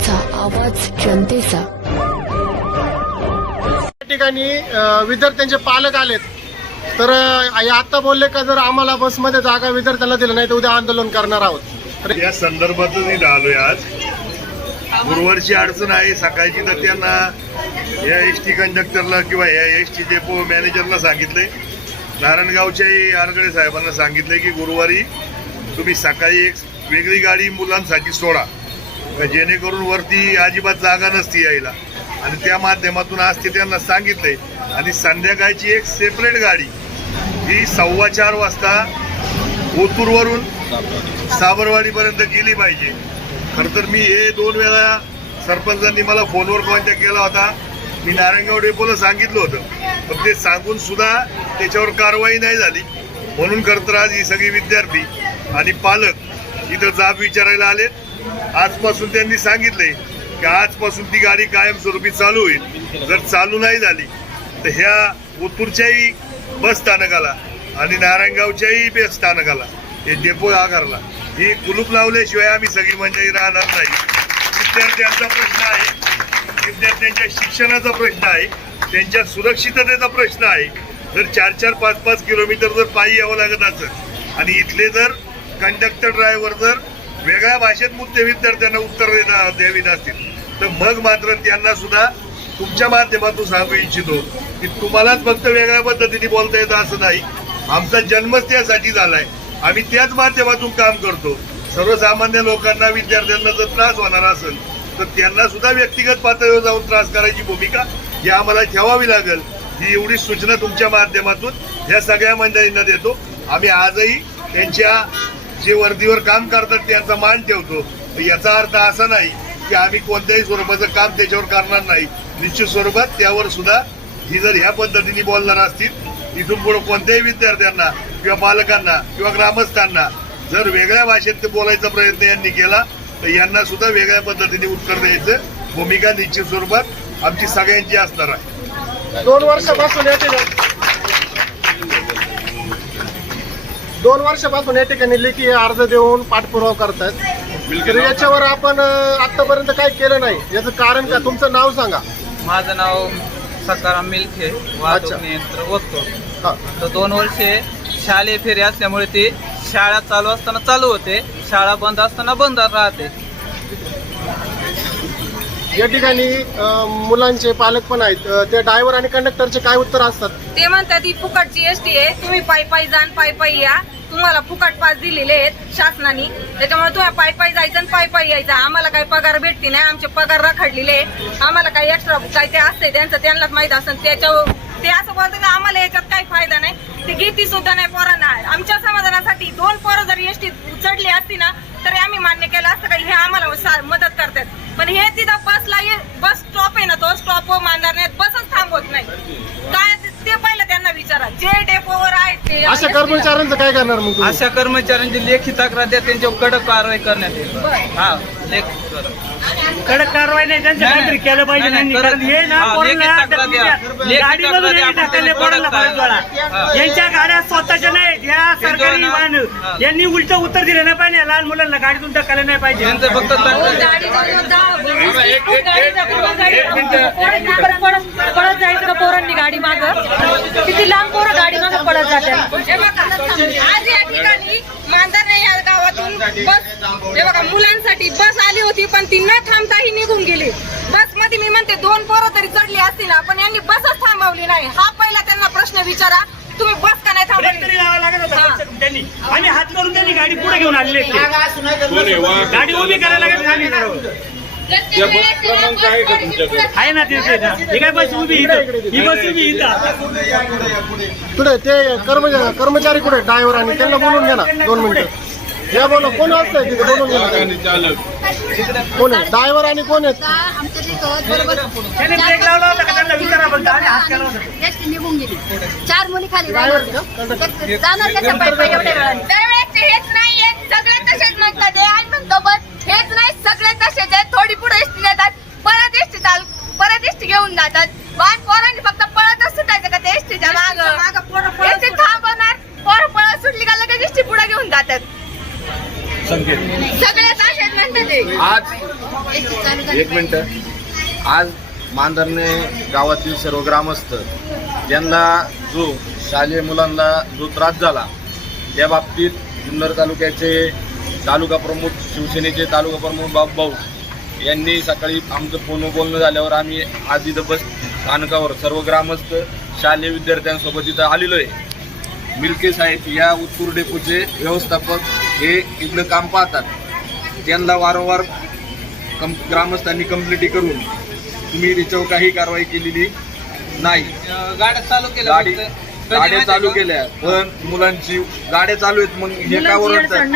माझा आवाज जनतेचा. या ठिकाणी विद्यार्थ्यांचे पालक आलेत, तर आता बोलले का जर आम्हाला बसमध्ये जागा विद्यार्थ्यांना दिलं नाही तर उद्या आंदोलन करणार आहोत. तर या संदर्भातच मी आलोय. आज गुरुवारची अडचण आहे सकाळची, तर त्यांना या एसटी कंडक्टरला किंवा या एसटी डेपो मॅनेजरला सांगितलंय, नारायणगावच्याही आरगळे साहेबांना सांगितलंय की गुरुवारी तुम्ही सकाळी एक वेगळी गाडी मुलांसाठी सोडा, जेणेकरून वरती अजिबात जागा नसती यायला. आणि त्या माध्यमातून आज ते त्यांना सांगितलंय. आणि संध्याकाळची एक सेपरेट गाडी ही 4:15 वाजता ओतूरवरून साबरवाडीपर्यंत गेली पाहिजे. खरं तर मी हे 2 वेळा सरपंचांनी मला फोनवर कॉन्टॅक्ट केला होता. मी नारायणगाव डेपोला सांगितलं होतं, पण ते सांगून सुद्धा त्याच्यावर कारवाई नाही झाली. म्हणून खरं तर आज ही सगळी विद्यार्थी आणि पालक इथं जाब विचारायला आले. आजपासून त्यांनी सांगितलंय की आजपासून ती गाडी कायमस्वरूपी चालू होईल. जर चालू नाही झाली तर ह्या ओतूरच्याही बस स्थानकाला आणि नारायणगावच्याही बस स्थानकाला हे डेपो आगारला ही कुलूप लावल्याशिवाय आम्ही सगळी मंडळी राहणार नाही. विद्यार्थ्यांचा प्रश्न आहे, विद्यार्थ्यांच्या शिक्षणाचा प्रश्न आहे, त्यांच्या सुरक्षिततेचा प्रश्न आहे. जर 4-4, 5-5 किलोमीटर जर पायी यावं लागत असेल आणि इथले जर कंडक्टर ड्रायव्हर जर वेगळ्या भाषेत मुद्दे विद्यार्थ्यांना उत्तर द्यावी नसतील तर मग मात्र त्यांना सुद्धा तुमच्या माध्यमातून सांगू इच्छितो की तुम्हालाच फक्त वेगळ्या पद्धतीने बोलता येतं असं नाही. आमचा जन्मच त्यासाठी झालाय, आम्ही त्याच माध्यमातून काम करतो. सर्वसामान्य लोकांना विद्यार्थ्यांना जर त्रास होणार असेल तर त्यांना सुद्धा व्यक्तिगत पातळीवर जाऊन त्रास करायची भूमिका ही आम्हाला ठेवावी लागेल. ही एवढी सूचना तुमच्या माध्यमातून ह्या सगळ्या मंडळींना देतो. आम्ही आजही त्यांच्या जे वर्दीवर काम करतात त्यांचा मान ठेवतो. याचा अर्थ असा नाही की आम्ही कोणत्याही स्वरूपाचं काम त्याच्यावर करणार नाही. निश्चित स्वरूपात त्यावर सुद्धा ही जर ह्या पद्धतीने बोलणार असतील, इथून पुढे कोणत्याही विद्यार्थ्यांना किंवा पालकांना किंवा ग्रामस्थांना जर वेगळ्या भाषेत बोलायचा प्रयत्न यांनी केला तर यांना सुद्धा वेगळ्या पद्धतीने उत्तर द्यायचं भूमिका निश्चित स्वरूपात आमची सगळ्यांची असणार आहे. 2 वर्षापासून या ठिकाणी लेखी अर्ज देऊन पाठपुरावा करतात. तर याच्यावर आपण आतापर्यंत काय केलं नाही, याचं कारण काय? तुमचं नाव सांगा. माझं नाव सकाराम मिल्खे, वाहतूक नियंत्रक होतो. तर 2 वर्षे शालेय फेरी असल्यामुळे ते शाळा चालू असताना चालू होते, शाळा बंद असताना बंद राहते. या ठिकाणी मुलांचे पालक पण आहेत, ते ड्रायव्हर आणि कंडक्टरचे काय उत्तर असतात? ते म्हणतात ही फुकटची एसटी आहे, तुम्ही पायी जा आणि पायी या. तुम्हाला फुकट पास दिलेले आहेत शासनाने, त्याच्यामुळे तुम्ही पायी जायचं आणि पायी यायचं. आम्हाला काही पगार भेटते नाही, आमचे पगार रखडलेले आहेत. आम्हाला काही एक्स्ट्रा काय ते असते त्यांचं त्यांनाच माहित असेल. त्याच्यावर ते असं बोलतात की आम्हाला याच्यात काही फायदा नाही, ते घेती सुद्धा नाही पोरांना. आमच्या समाधानासाठी 2 पोरं जर एसटी चढली असती ना तरी आम्ही मान्य केलं असतं का हे आम्हाला मदत करतात. पण हे तिथं बस स्टॉप आहे ना, तो स्टॉप मानणार नाहीत, बसच थांबवत नाही. काय ते पहिलं त्यांना विचारा, जे डेपोवर आहेत ते. अशा कर्मचाऱ्यांचं काय करणार मग तुम्ही? अशा कर्मचाऱ्यांची लेखी तक्रार द्या, त्यांच्यावर कडक कारवाई करण्यात येईल. हा, कडक कारवाई नाही, त्यांचं काहीतरी केलं पाहिजे. यांच्या गाड्या स्वतःच्या नाहीत, या सरकारी वाहन. यांनी उलट उत्तर दिलं नाही पाहिजे. लहान मुलांना गाडीतून ढकललं नाही पाहिजे. फक्त पळत जायचं पोरांनी गाडी मागं, किती लांब पोरं गाडी मागं पडत जातात. आज या ठिकाणी मांजरने या गावातून बस, हे बघा मुलांसाठी बस आली होती पण ती न थांबताही निघून गेली. बस मध्ये मी म्हणते 2 पोरं तरी चढली असती ना, पण यांनी बसच थांबवली नाही. हा पहिला त्यांना प्रश्न विचारा, तुम्ही बस का नाही थांबवली? आणि हात करून त्यांनी गाडी पुढे घेऊन आलेली, गाडी उभी करायला लागेल. आहे ना, ते काय बस उभी, ही बस उभी इथं. पुढे ते कर्मचारी कुठे ड्रायव्हर आणि त्यांना बोलून घ्या ना 2 मिनिटं. या बोला, कोण असतंय तिथे बोलून घ्या. कोण आहे ड्रायव्हर आणि कोण आहेत? त्याने ब्रेक लावला होता का त्यांना विचारा बघ. आणि हात केला होता. एसटी निघून गेली, 4 मुली खाली ड्रायव्हर जाणार कशा पायी एवढ्या वेळाने? दरवेळेस हेच नाहीये, सगळे तसेच म्हणतात. आणि म्हणतो बस हेच नाही, सगळे तसेच आहेत. थोडी पुढे एसटी नेतात, परत एसटी घेऊन जातात. वाहन पोरांनी फक्त पळतच सुटायचं का ते एसटीच्या मागं? एसटी थांबवणार, पोरं पळत सुटली का लगेच एसटी पुढे घेऊन जातात. सगळे तसेच म्हणतात. आज एक मिनिट. आज मांजरणे गावातील सर्व ग्रामस्थ यांना जो शालेय मुलांना जो त्रास झाला त्या बाबतीत जुन्नर तालुक्याचे तालुका प्रमुख शिवसेनेचे तालुका प्रमुख बाबू यांनी सकाळी आमचं फोन बोलणं झाल्यावर आम्ही आज इथं बस स्थानकावर सर्व ग्रामस्थ शालेय विद्यार्थ्यांसोबत इथं आलेलो आहे. मिल्के साहेब या उत्तूर डेपोचे व्यवस्थापक हे इथलं काम पाहतात. त्यांना वारंवार ग्रामस्थांनी कंप्लेंटी करून तुम्ही त्याच्यावर काही कारवाई केलेली नाही. गाड्या चालू केल्या गाड्या चालू केल्या पण मुलांची गाड्या चालू आहेत मग हे का ओरडतात?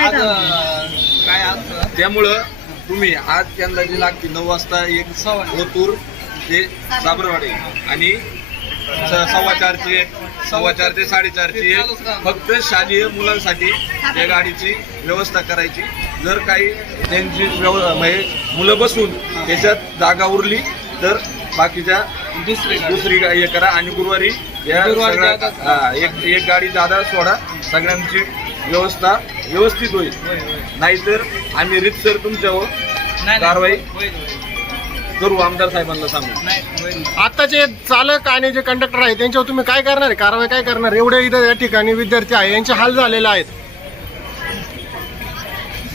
काय असतं त्यामुळं तुम्ही आज त्यांना जे लागते 9 वाजता एक ओतूर ते साबरवाडी आणि 4:15 ते 4:30 फक्त शालेय मुलांसाठी त्या गाडीची व्यवस्था करायची. जर काही त्यांची मुलं बसून त्याच्यात जागा उरली तर बाकीच्या दुसरी हे करा आणि गुरुवारी एक गाडी दादा सोडा. सगळ्यांची व्यवस्था व्यवस्थित होईल. नाहीतर आम्ही रीतसर तुमच्यावर कारवाई करू. आमदार साहेबांना सांगू. आता जे चालक आणि जे कंडक्टर आहे त्यांच्यावर तुम्ही काय करणार आहे? कारवाई काय करणार? एवढे इथं या ठिकाणी विद्यार्थी आहे यांचे हाल झालेले आहेत.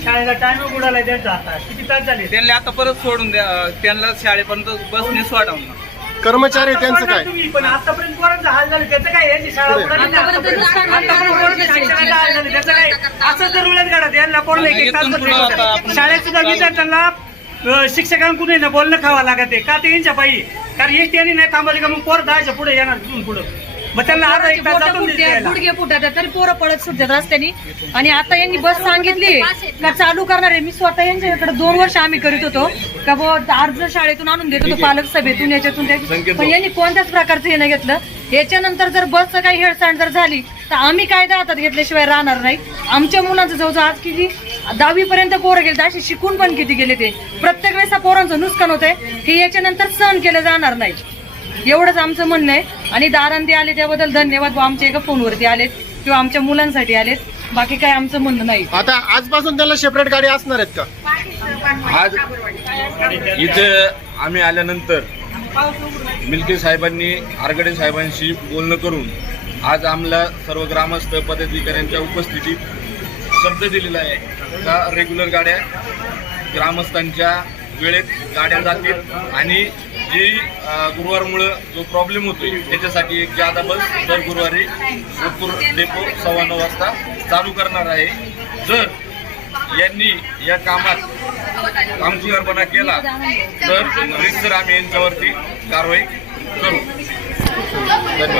शाळेला टाइम बुडाला त्यांचा आता किती तास झाले? त्यांना आता परत सोडून द्या. त्यांना शाळेपर्यंत बसने सोडावं. कर्मचारी त्यांचं काय? तुम्ही पण आतापर्यंत पोरांचा हाल झालं त्याचं काय? यांची शाळा बुडाली ना. आतापर्यंत शिक्षणाचा हाल झालं त्याचं काय? असं जर वेळेत काढत यांना कोण शाळेत सुद्धा विद्यार्थ्यांना शिक्षकांकडून बोलणं खावं लागत आहे का? ते यांच्या पायी. कारण हे त्यांनी नाही थांबवली का मग पोरं 10च्या पुढे येणार तिथून पुढं. मग त्यांना अर्धा एक तास जातो गुडघे फुटत तरी पोरं पळत सुटतात रस्त्याने. आणि आता यांनी बस सांगितली का चालू करणार आहे. मी स्वतः यांच्याकडे 2 वर्ष आम्ही करीत होतो का अर्ज शाळेतून आणून देत होतो पालक सभेतून याच्यातून पण यांनी कोणत्याच प्रकारचं हे नाही घेतलं. याच्यानंतर जर बसचं काही हेळसांड जर झाली तर आम्ही कायदा हातात घेतल्याशिवाय राहणार नाही. आमच्या मुलांचं जवळजवळ आज किती 10वी पर्यंत पोरं गेले असे शिकून पण किती गेले ते. प्रत्येक वेळेस पोरांचं नुकसान होतंय हे याच्यानंतर सहन केलं जाणार नाही. एवढंच आमचं म्हणणं आहे. आणि दारांती आले त्याबद्दल धन्यवाद. आमच्या एका फोनवरती आलेत किंवा आमच्या मुलांसाठी आलेत. बाकी काय आमचं म्हणणं नाही. आता आजपासून त्याला सेपरेट गाडी असणार आहेत का? आज इथे आम्ही आल्यानंतर मिल्के साहेबांनी आरगडे साहेबांशी बोलणं करून आज आम्हाला सर्व ग्रामस्थ पदाधिकाऱ्यांच्या उपस्थितीत शब्द दिलेला आहे का रेग्युलर गाड्या ग्रामस्थांच्या वेळेत गाड्या जातील आणि जी गुरुवारमुळं जो प्रॉब्लेम होतोय त्याच्यासाठी एक जादा बस दर गुरुवारी उत्तूर डेपो 9:15 वाजता चालू करणार आहे. जर यांनी या कामात कामचुकारपणा केला तर निश्चित आम्ही यांच्यावरती कारवाई करू. धन्यवाद.